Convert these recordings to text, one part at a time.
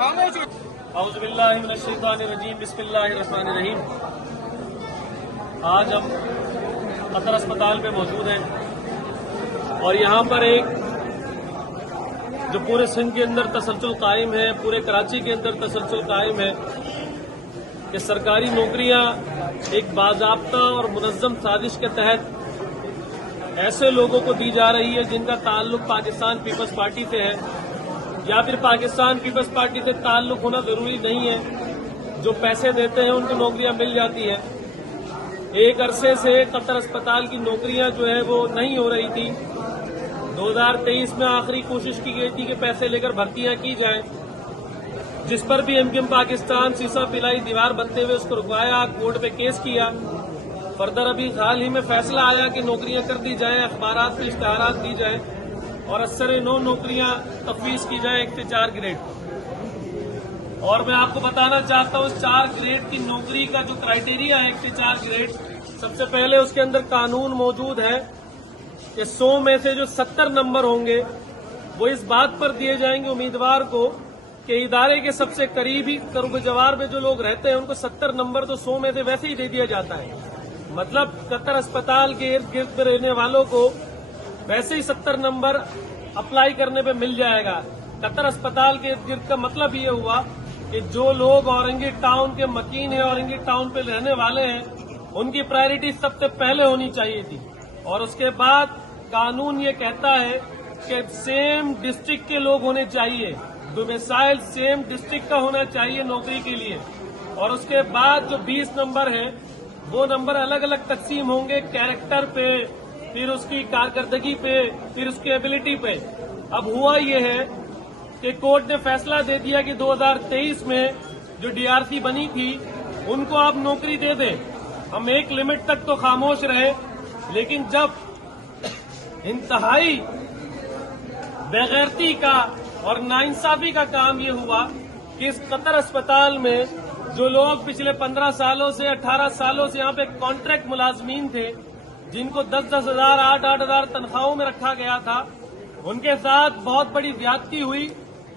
اعوذ باللہ من الشیطان الرجیم بسم اللہ الرحمن الرحیم۔ آج ہم قطر اسپتال میں موجود ہیں اور یہاں پر ایک جو پورے سندھ کے اندر تسلسل قائم ہے، پورے کراچی کے اندر تسلسل قائم ہے کہ سرکاری نوکریاں ایک باضابطہ اور منظم سازش کے تحت ایسے لوگوں کو دی جا رہی ہے جن کا تعلق پاکستان پیپلز پارٹی سے ہے یا پھر پاکستان پیپلز پارٹی سے تعلق ہونا ضروری نہیں ہے، جو پیسے دیتے ہیں ان کو نوکریاں مل جاتی ہیں۔ ایک عرصے سے قطر اسپتال کی نوکریاں جو ہے وہ نہیں ہو رہی تھی۔ 2023 میں آخری کوشش کی گئی تھی کہ پیسے لے کر بھرتیاں کی جائیں، جس پر بھی ایم کیو ایم پاکستان سیسا پلائی دیوار بنتے ہوئے اس کو رکوایا، کورٹ پہ کیس کیا۔ فردر ابھی حال ہی میں فیصلہ آیا کہ نوکریاں کر دی جائیں، اخبارات میں اشتہارات دی جائیں اور 9 نوکریاں تفویض کی جائیں 1 سے 4 گریڈ۔ اور میں آپ کو بتانا چاہتا ہوں اس 4 گریڈ کی نوکری کا جو کرائیٹیریا ہے 1 سے 4 گریڈ، سب سے پہلے اس کے اندر قانون موجود ہے کہ 100 میں سے جو 70 نمبر ہوں گے وہ اس بات پر دیے جائیں گے امیدوار کو کہ ادارے کے سب سے قریبی قرب جوار میں جو لوگ رہتے ہیں ان کو 70 نمبر تو 100 میں سے ویسے ہی دے دیا جاتا ہے۔ مطلب قطر اسپتال کے ارد گرد رہنے والوں کو ویسے ہی 70 نمبر اپلائی کرنے پہ مل جائے گا۔ قطر اسپتال کے ارد گرد کا مطلب یہ ہوا کہ جو لوگ اورنگی ٹاؤن کے مکین ہیں، اورنگی ٹاؤن پہ رہنے والے ہیں، ان کی پرائرٹی سب سے پہلے ہونی چاہیے تھی۔ اور اس کے بعد قانون یہ کہتا ہے کہ سیم ڈسٹرکٹ کے لوگ ہونے چاہیے، ڈومیسائل سیم ڈسٹرکٹ کا ہونا چاہیے نوکری کے لیے۔ اور اس کے بعد جو 20 نمبر ہیں وہ نمبر الگ الگ تقسیم ہوں گے، کیریکٹر پہ، پھر اس کی کارکردگی پہ، پھر اس کی ایبلٹی پہ۔ اب ہوا یہ ہے کہ کورٹ نے فیصلہ دے دیا کہ 2023 میں جو ڈی آر سی بنی تھی ان کو آپ نوکری دے دیں۔ ہم ایک لمٹ تک تو خاموش رہے، لیکن جب انتہائی بےغیرتی کا اور ناانصافی کا کام یہ ہوا کہ اس قطر اسپتال میں جو لوگ پچھلے 15 سالوں سے 18 سالوں سے یہاں پہ کانٹریکٹ ملازمین تھے، جن کو 10-10 ہزار 8-8 ہزار تنخواہوں میں رکھا گیا تھا، ان کے ساتھ بہت بڑی زیادتی ہوئی،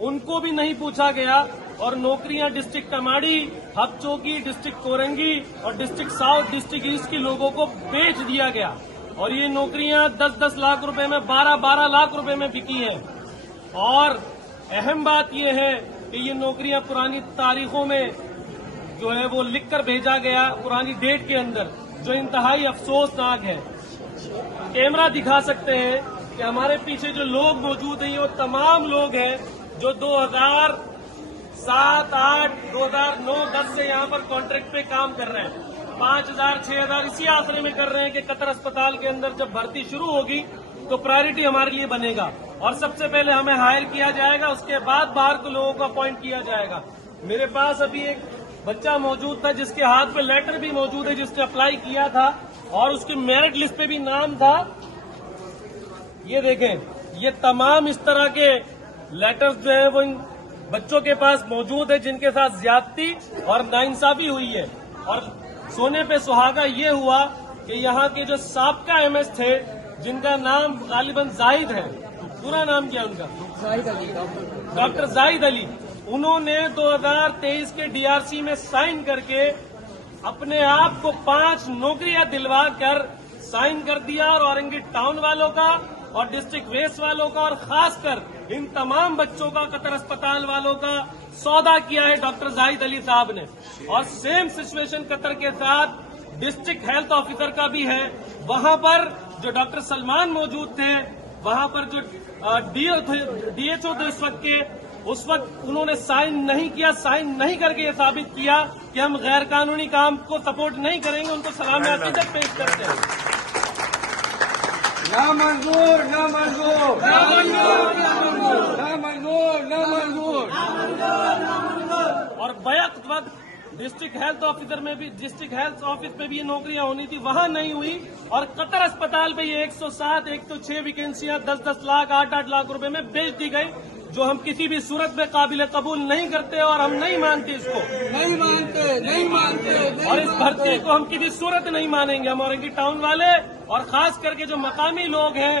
ان کو بھی نہیں پوچھا گیا اور نوکریاں ڈسٹرکٹ کماڑی، ہب چوکی، ڈسٹرکٹ کورنگی اور ڈسٹرکٹ ساؤتھ، ڈسٹرکٹ ایسٹ کے لوگوں کو بیچ دیا گیا اور یہ نوکریاں 10-10 لاکھ روپے میں 12-12 لاکھ روپے میں بکی ہیں۔ اور اہم بات یہ ہے کہ یہ نوکریاں پرانی تاریخوں میں جو ہے وہ لکھ کر بھیجا گیا پرانی ڈیٹ کے اندر، جو انتہائی افسوسناک ہے۔ کیمرہ دکھا سکتے ہیں کہ ہمارے پیچھے جو لوگ موجود ہیں وہ تمام لوگ ہیں جو 2007، 8، 2009، 10 سے یہاں پر کانٹریکٹ پہ کام کر رہے ہیں۔ 5000، 6000 اسی آسرے میں کر رہے ہیں کہ قطر اسپتال کے اندر جب بھرتی شروع ہوگی تو پرائرٹی ہمارے لیے بنے گا اور سب سے پہلے ہمیں ہائر کیا جائے گا، اس کے بعد باہر کے لوگوں کو اپوائنٹ کیا جائے گا۔ میرے پاس ابھی ایک بچہ موجود تھا جس کے ہاتھ پہ لیٹر بھی موجود ہے، جس نے اپلائی کیا تھا اور اس کی میرٹ لسٹ پہ بھی نام تھا۔ یہ دیکھیں، یہ تمام اس طرح کے لیٹرز جو ہیں وہ ان بچوں کے پاس موجود ہے جن کے ساتھ زیادتی اور ناانصافی ہوئی ہے۔ اور سونے پہ سہاگا یہ ہوا کہ یہاں کے جو سابقہ ایم ایس تھے، جن کا نام غالباً زاہد ہے، پورا نام کیا ان کا؟ ڈاکٹر زاہد علی، انہوں نے 2023 کے ڈی آر سی میں سائن کر کے اپنے آپ کو 5 نوکریاں دلوا کر سائن کر دیا اور اورنگی ٹاؤن والوں کا اور ڈسٹرکٹ ویسٹ والوں کا اور خاص کر ان تمام بچوں کا، قطر اسپتال والوں کا سودا کیا ہے ڈاکٹر زاہد علی صاحب نے۔ اور سیم سچویشن قطر کے ساتھ ڈسٹرکٹ ہیلتھ آفیسر کا بھی ہے۔ وہاں پر جو ڈاکٹر سلمان موجود تھے، وہاں پر جو ڈی ایچ او تھے اس وقت انہوں نے سائن نہیں کیا، سائن نہیں کر کے یہ ثابت کیا کہ ہم غیر قانونی کام کو سپورٹ نہیں کریں گے، ان کو سلام عقیدت پیش کرتے ہیں۔ نامنظور، نامنظور، نامنظور، نامنظور۔ اور بیک وقت ڈسٹرکٹ ہیلتھ آفیسر میں بھی، ڈسٹرکٹ ہیلتھ آفس میں بھی یہ نوکریاں ہونی تھی، وہاں نہیں ہوئی اور قطر اسپتال پہ یہ 107، 106 ویکینسیاں 10-10 لاکھ 8-8 لاکھ روپے میں بیچ دی گئی، جو ہم کسی بھی صورت میں قابل قبول نہیں کرتے اور ہم نہیں مانتے اس کو، نہیں مانتے۔ اور اس بھرتی کو ہم کسی صورت نہیں مانیں گے۔ ہم اورنگی ٹاؤن والے اور خاص کر کے جو مقامی لوگ ہیں